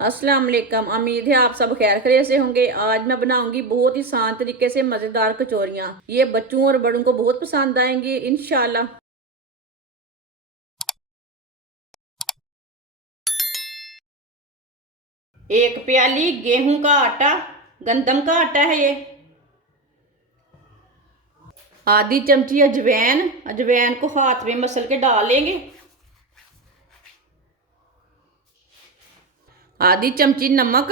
अस्सलाम वालेकुम। उम्मीद है आप सब खैर खैरियत से होंगे। आज मैं बनाऊंगी बहुत ही आसान तरीके से मज़ेदार कचौरियाँ। ये बच्चों और बड़ों को बहुत पसंद आएंगी इंशाल्लाह। एक प्याली गेहूं का आटा, गंदम का आटा है ये। आधी चमची अजवाइन, अजवाइन को हाथ में मसल के डाल लेंगे। आधी चमची नमक,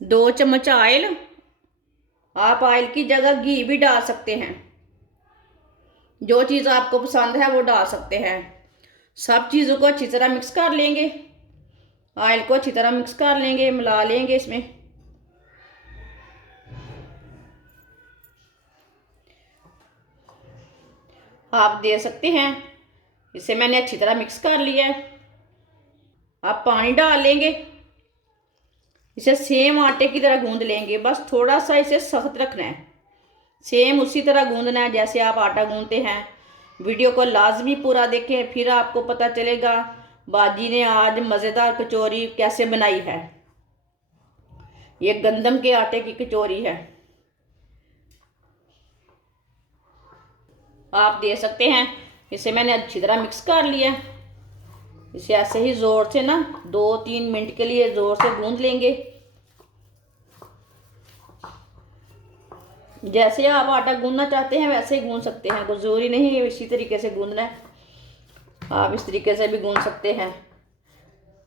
2 चम्मच ऑयल। आप ऑयल की जगह घी भी डाल सकते हैं। जो चीज़ आपको पसंद है वो डाल सकते हैं। सब चीज़ों को अच्छी तरह मिक्स कर लेंगे। ऑयल को अच्छी तरह मिक्स कर लेंगे, मिला लेंगे इसमें। आप दे सकते हैं। इसे मैंने अच्छी तरह मिक्स कर लिया है। आप पानी डाल लेंगे। इसे सेम आटे की तरह गूंद लेंगे, बस थोड़ा सा इसे सख्त रखना है। सेम उसी तरह गूंदना है जैसे आप आटा गूंदते हैं। वीडियो को लाजमी पूरा देखें, फिर आपको पता चलेगा बाजी ने आज मज़ेदार कचौरी कैसे बनाई है। ये गंदम के आटे की कचौरी है। आप दे सकते हैं। इसे मैंने अच्छी तरह मिक्स कर लिया। इसे ऐसे ही ज़ोर से ना 2-3 मिनट के लिए ज़ोर से गूंद लेंगे। जैसे आप आटा गूंदना चाहते हैं वैसे ही गूंद सकते हैं, कोई ज़रूरी नहीं है इसी तरीके से गूंदना है। आप इस तरीके से भी गूंद सकते हैं,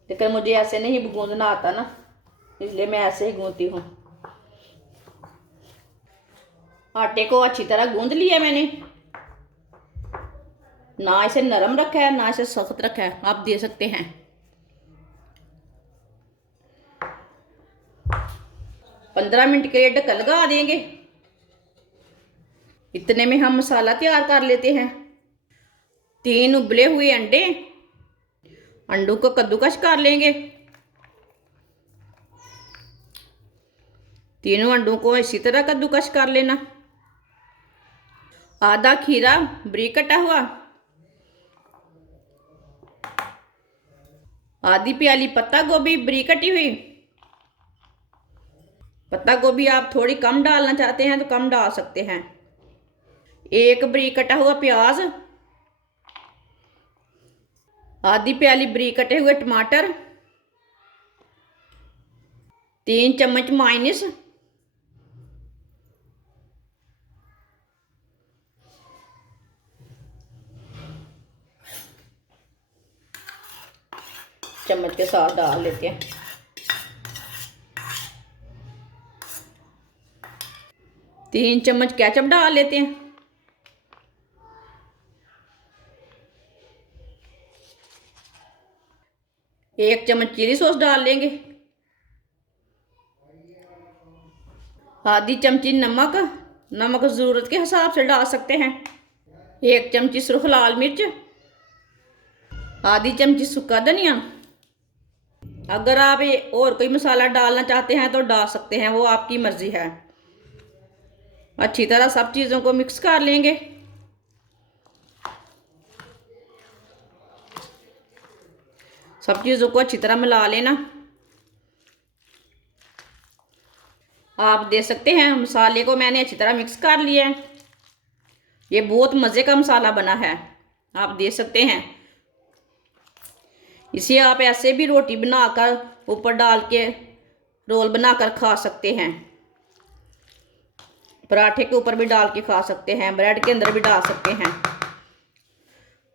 लेकिन मुझे ऐसे नहीं गूंदना आता ना, इसलिए मैं ऐसे ही गूंदती हूँ। आटे को अच्छी तरह गूंद लिया मैंने। ना इसे नरम रखा है ना इसे सख्त रखा है, आप दे सकते हैं। 15 मिनट के लिए ढक्कन लगा देंगे। इतने में हम मसाला तैयार कर लेते हैं। 3 उबले हुए अंडे, अंडों को कद्दूकस कर लेंगे। तीनों अंडों को इसी तरह कद्दूकस कर लेना। आधा खीरा बारीक कटा हुआ, आधी प्याली पत्ता गोभी बारीक कटी हुई। पत्ता गोभी आप थोड़ी कम डालना चाहते हैं तो कम डाल सकते हैं। एक बारीक कटा हुआ प्याज, आधी प्याली बारीक कटे हुए टमाटर, 3 चम्मच माइनस, चम्मच के साथ डाल लेते हैं। 3 चम्मच केचप डाल लेते हैं। 1 चम्मच चिली सॉस डाल लेंगे। आधी चमची नमक, नमक ज़रूरत के हिसाब से डाल सकते हैं। 1 चमची सुर्ख लाल मिर्च, आधी चमची सूखा धनिया। अगर आप और कोई मसाला डालना चाहते हैं तो डाल सकते हैं, वो आपकी मर्ज़ी है। अच्छी तरह सब चीज़ों को मिक्स कर लेंगे। सब चीज़ों को अच्छी तरह मिला लेना। आप दे सकते हैं। मसाले को मैंने अच्छी तरह मिक्स कर लिया है। ये बहुत मज़े का मसाला बना है, आप दे सकते हैं। इसे आप ऐसे भी रोटी बनाकर ऊपर डाल के रोल बनाकर खा सकते हैं। पराठे के ऊपर भी डाल के खा सकते हैं, ब्रेड के अंदर भी डाल सकते हैं।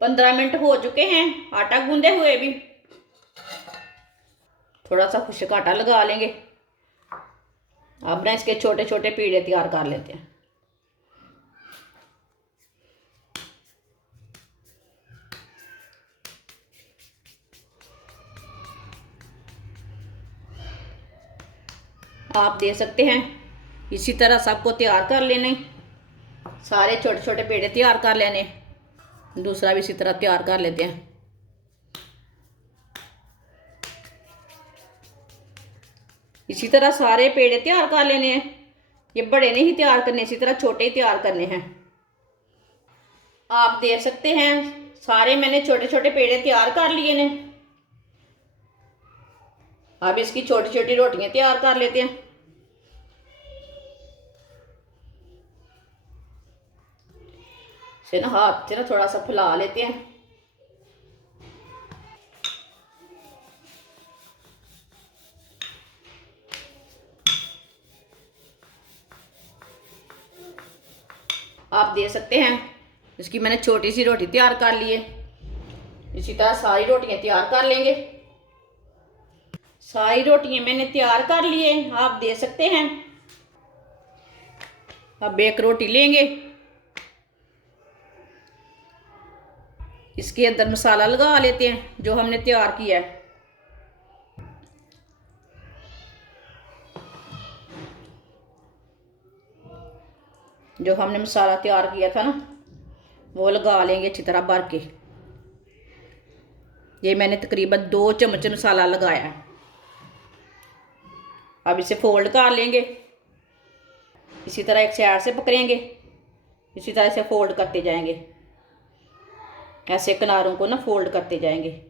15 मिनट हो चुके हैं आटा गूंदे हुए भी। थोड़ा सा खुश्क आटा लगा लेंगे। अब ना इसके छोटे छोटे पीड़े तैयार कर लेते हैं। आप दे सकते हैं। इसी तरह सबको तैयार कर लेने, सारे छोटे छोटे पेड़े तैयार कर लेने। दूसरा भी इसी तरह तैयार कर लेते हैं। इसी तरह सारे पेड़े तैयार कर लेने हैं। ये बड़े नहीं तैयार करने, इसी तरह छोटे ही तैयार करने हैं। आप देख सकते हैं सारे मैंने छोटे छोटे पेड़े तैयार कर लिए ने। अब इसकी छोटी छोटी रोटियां तैयार कर लेते हैं। इसे ना हाथ से ना थोड़ा सा फैला लेते हैं। आप दे सकते हैं इसकी मैंने छोटी सी रोटी तैयार कर ली है। इसी तरह सारी रोटियां तैयार कर लेंगे। सारी रोटियां मैंने तैयार कर ली है, आप दे सकते हैं। अब एक रोटी लेंगे, इसके अंदर मसाला लगा लेते हैं जो हमने तैयार किया है। जो हमने मसाला तैयार किया था ना वो लगा लेंगे अच्छी तरह भर के। ये मैंने तकरीबन 2 चम्मच मसाला लगाया है। अब इसे फोल्ड कर लेंगे। इसी तरह एक साइड से पकड़ेंगे, इसी तरह से फोल्ड करते जाएंगे। ऐसे किनारों को ना फोल्ड करते जाएंगे।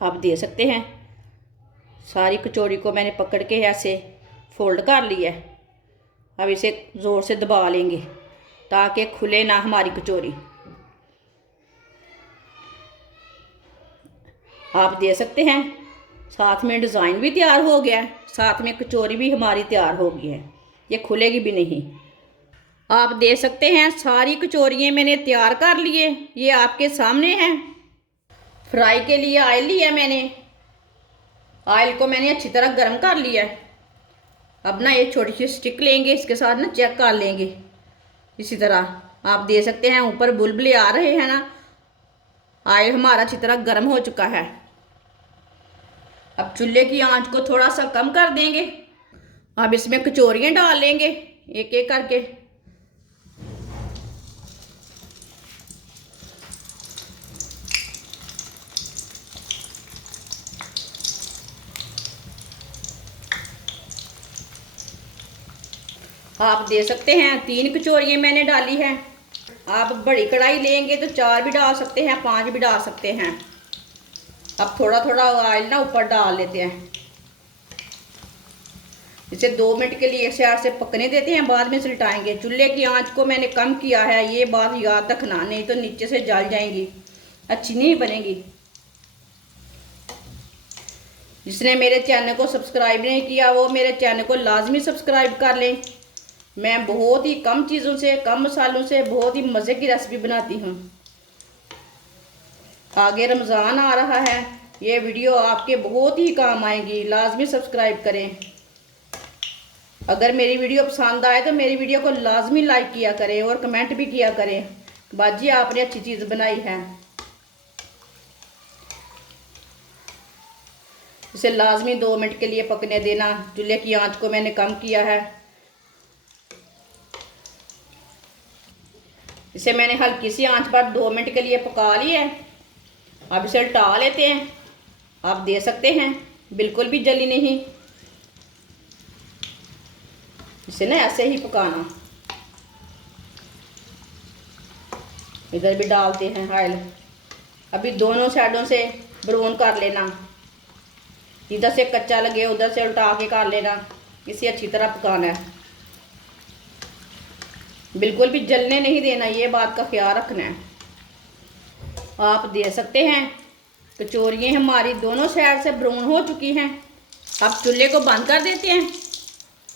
आप दे सकते हैं। सारी कचौरी को मैंने पकड़ के ऐसे फोल्ड कर लिया है। अब इसे ज़ोर से दबा लेंगे ताकि खुले ना हमारी कचौरी। आप दे सकते हैं। साथ में डिज़ाइन भी तैयार हो गया है, साथ में कचौरी भी हमारी तैयार हो गई है, ये खुलेगी भी नहीं। आप दे सकते हैं। सारी कचौरियाँ मैंने तैयार कर लिए, ये आपके सामने हैं। फ्राई के लिए ऑयल लिया मैंने। ऑयल को मैंने अच्छी तरह गर्म कर लिया है। अब ना ये छोटी सी स्टिक लेंगे, इसके साथ ना चेक कर लेंगे। इसी तरह आप दे सकते हैं। ऊपर बुलबुले आ रहे हैं ना, ऑयल हमारा अच्छी तरह गर्म हो चुका है। अब चूल्हे की आंच को थोड़ा सा कम कर देंगे। अब इसमें कचौरियाँ डाल लेंगे एक एक करके। आप दे सकते हैं। 3 कचौरियाँ मैंने डाली हैं। आप बड़ी कढ़ाई लेंगे तो 4 भी डाल सकते हैं, 5 भी डाल सकते हैं। अब थोड़ा थोड़ा ऑयल ना ऊपर डाल लेते हैं। इसे 2 मिनट के लिए एक साइड से पकने देते हैं, बाद में उलटाएंगे। चूल्हे की आंच को मैंने कम किया है, ये बात याद रखना, नहीं तो नीचे से जल जाएंगी, अच्छी नहीं बनेगी। जिसने मेरे चैनल को सब्सक्राइब नहीं किया वो मेरे चैनल को लाजमी सब्सक्राइब कर लें। मैं बहुत ही कम चीज़ों से, कम मसालों से बहुत ही मज़े की रेसिपी बनाती हूँ। आगे रमज़ान आ रहा है, ये वीडियो आपके बहुत ही काम आएगी, लाजमी सब्सक्राइब करें। अगर मेरी वीडियो पसंद आए तो मेरी वीडियो को लाजमी लाइक किया करें और कमेंट भी किया करें, बाजी आपने अच्छी चीज़ बनाई है। इसे लाजमी 2 मिनट के लिए पकने देना। चूल्हे की आंच को मैंने कम किया है। इसे मैंने हल्की सी आंच पर 2 मिनट के लिए पका लिया है। अब इसे उल्टा लेते हैं। आप दे सकते हैं, बिल्कुल भी जली नहीं। इसे ना ऐसे ही पकाना। इधर भी डालते हैं ऑयल। अभी दोनों साइडों से ब्राउन कर लेना। इधर से कच्चा लगे उधर से उल्टा के कर लेना। इसे अच्छी तरह पकाना है, बिल्कुल भी जलने नहीं देना, ये बात का ख्याल रखना है। आप दे सकते हैं। कचौरियाँ हमारी दोनों साइड से ब्राउन हो चुकी हैं। अब चूल्हे को बंद कर देते हैं।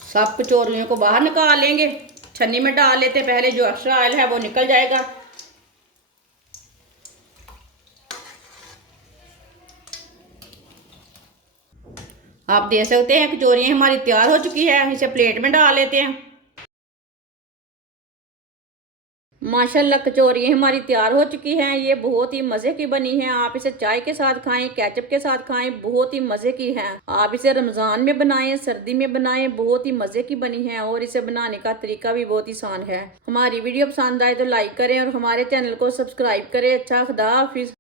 सब कचौरियों को बाहर निकाल लेंगे। छन्नी में डाल लेते, पहले जो एक्स्ट्रा ऑयल है वो निकल जाएगा। आप दे सकते हैं। कचौरियाँ हमारी तैयार हो चुकी है, इसे प्लेट में डाल लेते हैं। माशाल्लाह कचौरियाँ हमारी तैयार हो चुकी हैं। ये बहुत ही मज़े की बनी है। आप इसे चाय के साथ खाएं, केचप के साथ खाएं, बहुत ही मज़े की है। आप इसे रमज़ान में बनाएं, सर्दी में बनाएं, बहुत ही मज़े की बनी है। और इसे बनाने का तरीका भी बहुत ही आसान है। हमारी वीडियो पसंद आए तो लाइक करें और हमारे चैनल को सब्सक्राइब करें। अच्छा, खुदा हाफिज़।